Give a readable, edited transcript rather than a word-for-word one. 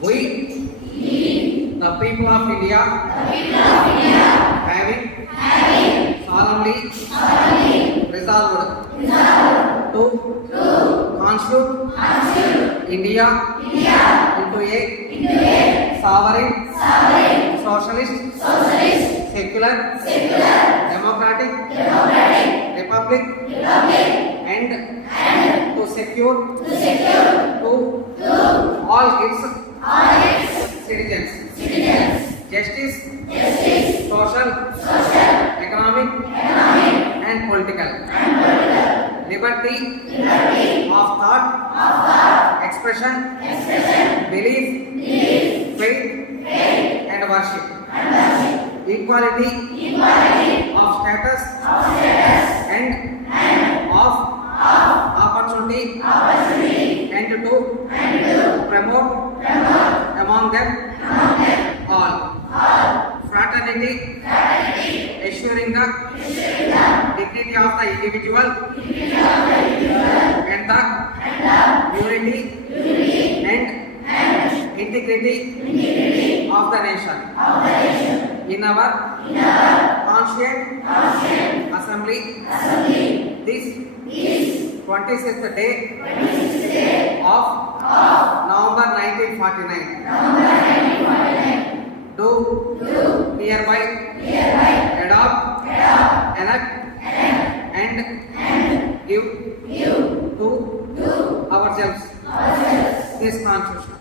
We, the people of India, having solemnly resolved to constitute India into a sovereign, socialist, secular, democratic republic, and to secure to all its citizens justice, social, economic, and political liberty of thought, expression, belief, faith, and worship, equality of status and of opportunity, and to promote among them all fraternity, assuring the dignity of the individual and the unity and integrity of the nation. In our Constituent Assembly, this 26th day of November 1949, do hereby adopt, enact, and give to ourselves this Constitution.